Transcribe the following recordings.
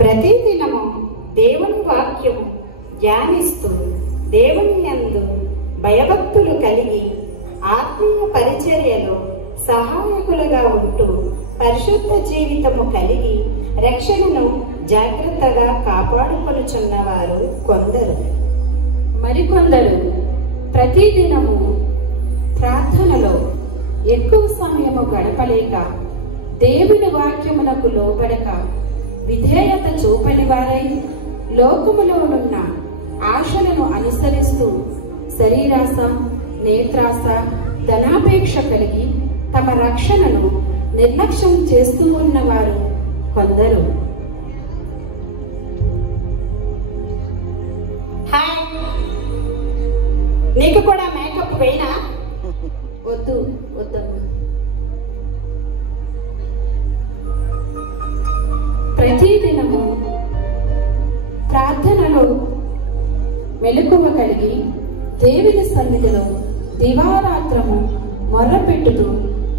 ప్రతిదినము దేవుని వాక్యము ధ్యానిస్తూ దేవుని యందు భయభక్తులు కలిగి ఆత్మీయ పరిచర్యలో సహాయకులుగా ఉంటూ పరిశుద్ధ జీవితము కలిగి రక్షణను జాగ్రత్తగా కాపాడుకొనుచున్నవారు కొందరు. మరికొందరు ప్రతిదినము ప్రార్థనలో ఎక్కువ సమయము గడపలేక దేవుని వాక్యమునకు లోబడక విధేయత చూపని వారై లోకములోనున్న ఆశలను అనుసరిస్తూ శరీరాశ, నేత్రాశ, ధనాపేక్ష కలిగి తమ రక్షణను నిర్లక్ష్యం చేస్తూ ఉన్నవారు కొందరు. హాయ్, నీకు కూడా మేకప్ వేయనా? వద్దు వద్దమ్మా. ప్రతిదినము ప్రార్థనలో మెలకువ కలిగి దేవుని సన్నిధిలో దివారాత్రము మొర్రపెట్టుతూ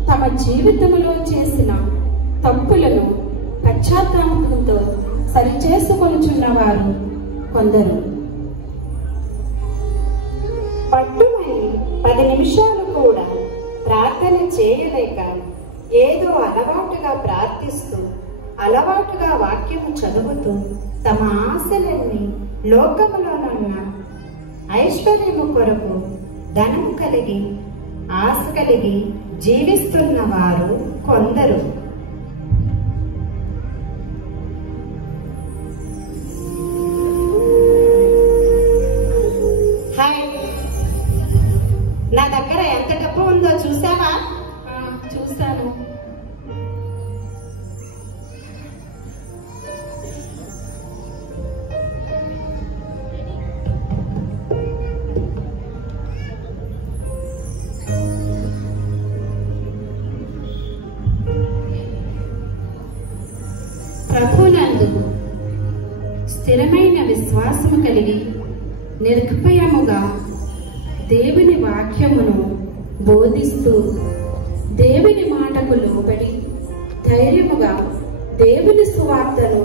తమ జీవితంలో చేసిన తప్పులను పశ్చాత్తాపంతో సరిచేసుకొనుచున్నవారు కొందరు. పట్టుమని 10 నిమిషాలు కూడా ప్రార్థన చేయలేక ఏదో అలవాటుగా ప్రార్థిస్తూ అలవాటుగా వాక్యము చదువుతూ తమ ఆశలన్నీ లోకములోనున్న ఐశ్వర్యము కొరకు ధనము కలిగి ఆశ కలిగి జీవిస్తున్న వారు కొందరు. హాయ్, నా దగ్గర ఎంత డబ్బు ఉందో చూసావా? చూశాను. ప్రభునందు స్థిరమైన విశ్వాసము కలిగి నిర్భయముగా దేవుని వాక్యమును బోధిస్తూ దేవుని మాటకు లోబడి ధైర్యముగా దేవుని సువార్తను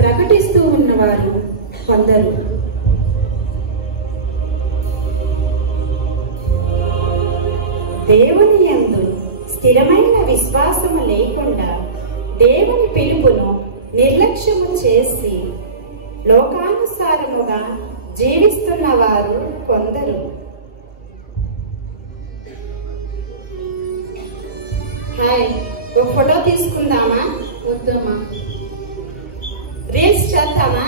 ప్రకటిస్తూ ఉన్నవారు కొందరు. దేవుని యందు స్థిరమైన విశ్వాసము లేకుండా దేవుని పిలుపును నిర్లక్ష్యము చేసి లోకానుసారముగా జీవిస్తున్న వారు కొందరు. హాయ్, ఒక ఫోటో తీసుకుందామా? వద్దమ్మా. రీల్స్ చేద్దామా?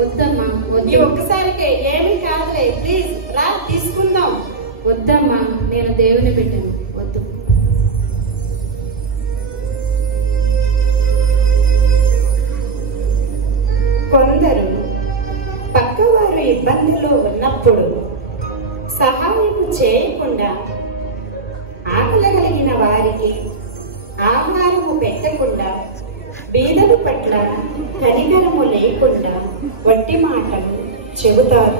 వద్దమ్మా. ఈ ఒక్కసారికి ఏమీ కాదులే, ప్లీజ్ రా తీసుకుందాం. వద్దమ్మా, నేను దేవుని బిడ్డను. వద్దు. కొందరు పక్కవారు ఇబ్బందులు ఉన్నప్పుడు సహాయం చేయకుండా ఆకలి కలిగిన వారికి ఆహారము పెట్టకుండా బీదల పట్ల కనికరము లేకుండా వట్టి మాటలు చెబుతారు.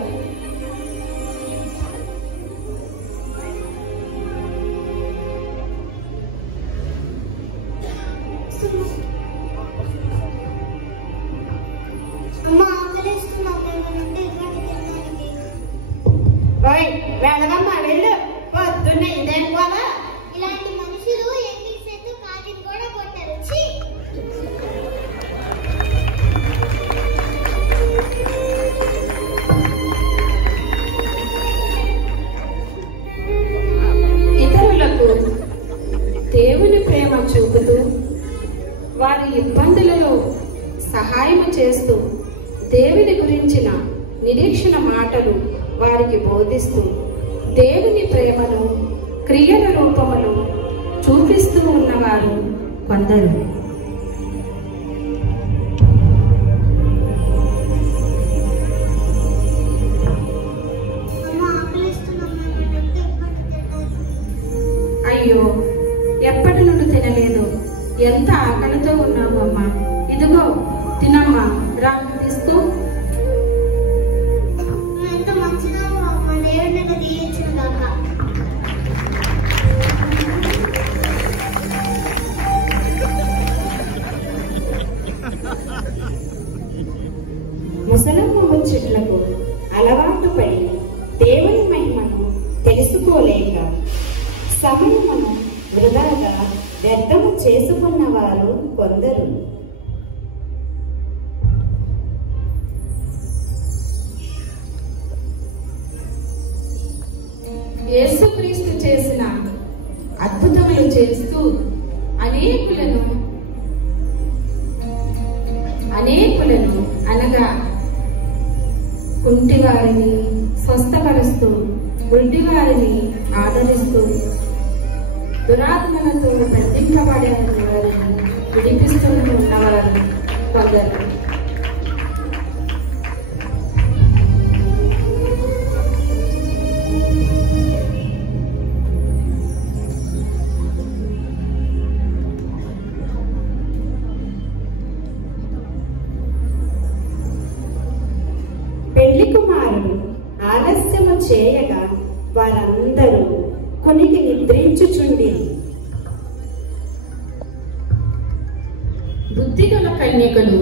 వెళ్ళవమ్మా, వెళ్ళు. పొద్దున్నే ఇదేం పోదా? ఇలాంటి మనుషులు ఎంగిల్ చేతు కాకిని కూడా కొట్టారు. ఇతరులకు దేవుని ప్రేమ చూపుతూ వారి ఇబ్బందులలో సహాయం చేస్తూ దేవుని గురించిన నిరీక్షణ మాటలు వారికి బోధిస్తూ దేవుని ప్రేమను క్రియల రూపములు చూపిస్తూ ఉన్నవారు కొందరు. అయ్యో, ఎప్పటి నుండి తినలేదు. ఎంత ఆకలితో ఉన్నావు అమ్మా. ఇదిగో తినమ్మా, రా తీస్తూ. ఎంత మంచిగా అమ్మ, దేవుడిని దీవించుగాక. పడి దేవుని మహిమను తెలుసుకోలేక సమయమును వృధాగా వ్యర్థము చేసుకున్నవారు కొందరు. యేసుక్రీస్తు చేసిన అద్భుతములు చేస్తూ అనేకులను అనగా కుంటివారిని స్వస్థపరుస్తూ, గుడ్డివారిని ఆదరిస్తూ, దురాత్మలతో బంధింపబడే వారిని విడిపిస్తూ ఉన్నవారు కొందరు. పెళ్లి కుమారుడు ఆలస్యము చేయగా వారందరూ కొనికి నిద్రించుచుండిరి. బుద్ధిగల కన్యకలు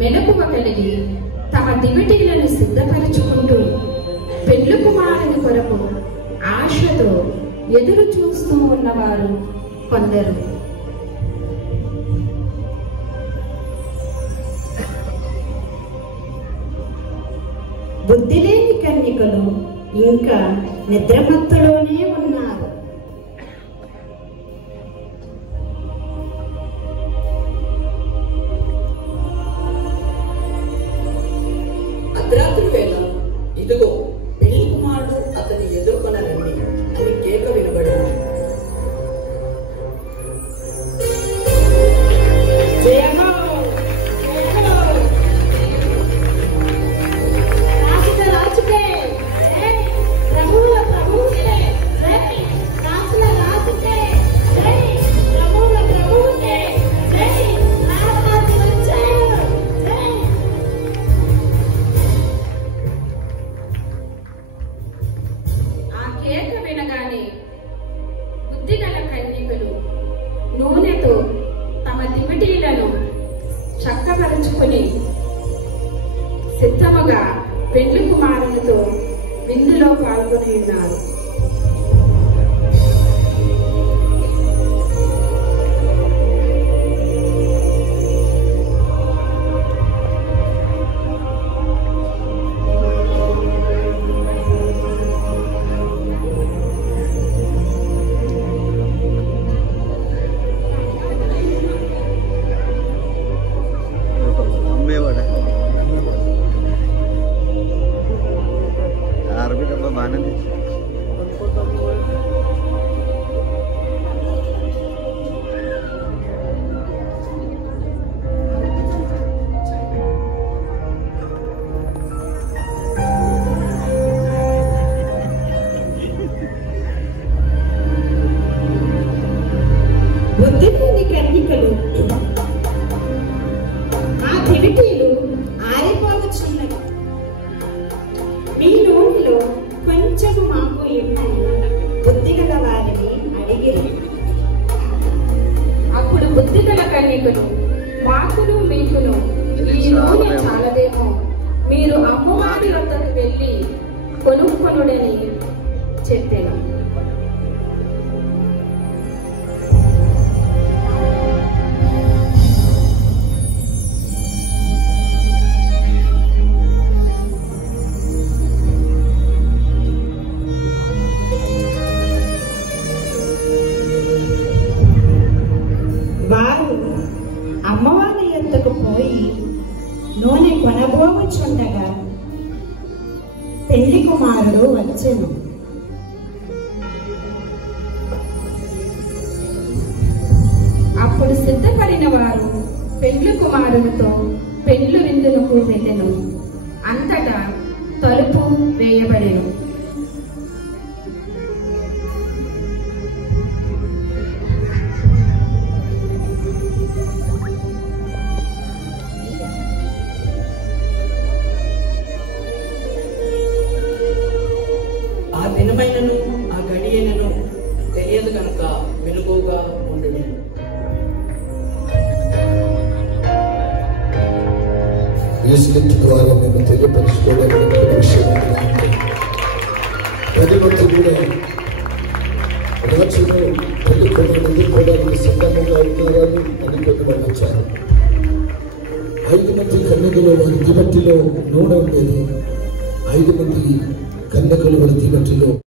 మెలకువ కలిగి తమ దివిటీలను సిద్ధపరచుకుంటూ పెళ్లి కుమారుని కొరకు ఆశతో ఎదురు చూస్తూ ఉన్నవారు కొందరు. బుద్ధి లేని కన్యకలు ఇంకా నిద్రమత్తులోనే ఉన్నారు. అర్ధరాత్రి వేళ ఇదిగో పెళ్లి కుమారుడు అతని ఎదుర్కొనరండి అని కేక వినబడింది. బుద్ధిగల కన్యకలు నూనెతో తమ దివిటీలను చక్కపరుచుకుని సిద్ధముగా పెళ్లి కుమారునితో విందులో పాల్గొని ఉన్నారు. బుద్ధిలేని కన్యకలు ఆ దివిటీలు ఆరిపోవచ్చున్నవి. మీ నూనెలో కొంచెము మాకు ఇమ్మని బుద్ధిగల వారిని అడిగిరి. అప్పుడు బుద్ధిగల కన్యకలు మాకును మీకును ఈ నూనె చాలదేమో, మీరు అమ్మవారి వద్దకు వెళ్ళి కొనుక్కొనుడని చెప్పాను. వారు అమ్మవారి యొద్దకు పోయి నూనె కొనబోవచ్చుండగా పెళ్లి కుమారుడు వచ్చెను. అప్పుడు సిద్ధపడిన వారు పెళ్లి కుమారునితో పెళ్లి విందునకు వెళ్ళెను. అంతటా తలుపు వేయబడెను. ఆ దినమైనను ఆ గడియైనను తెలియదు కనుక వెలుగుగా ఉండును. ఈ స్లిప్ ద్వారా మేము తెలియపరచుకోవడానికి విషయం ఏంటంటే, ప్రతి ఒక్కరు కూడా రాజును పెళ్లి కొడుకును ఎదుర్కోవడానికి సిద్ధంగా ఉన్నారు అని కొంతమంది వచ్చారు. 5 మంది కన్యకలు వారి దివట్టిలో నూనె ఉండేది. 5 మంది కన్యకలు వారి దివట్టిలో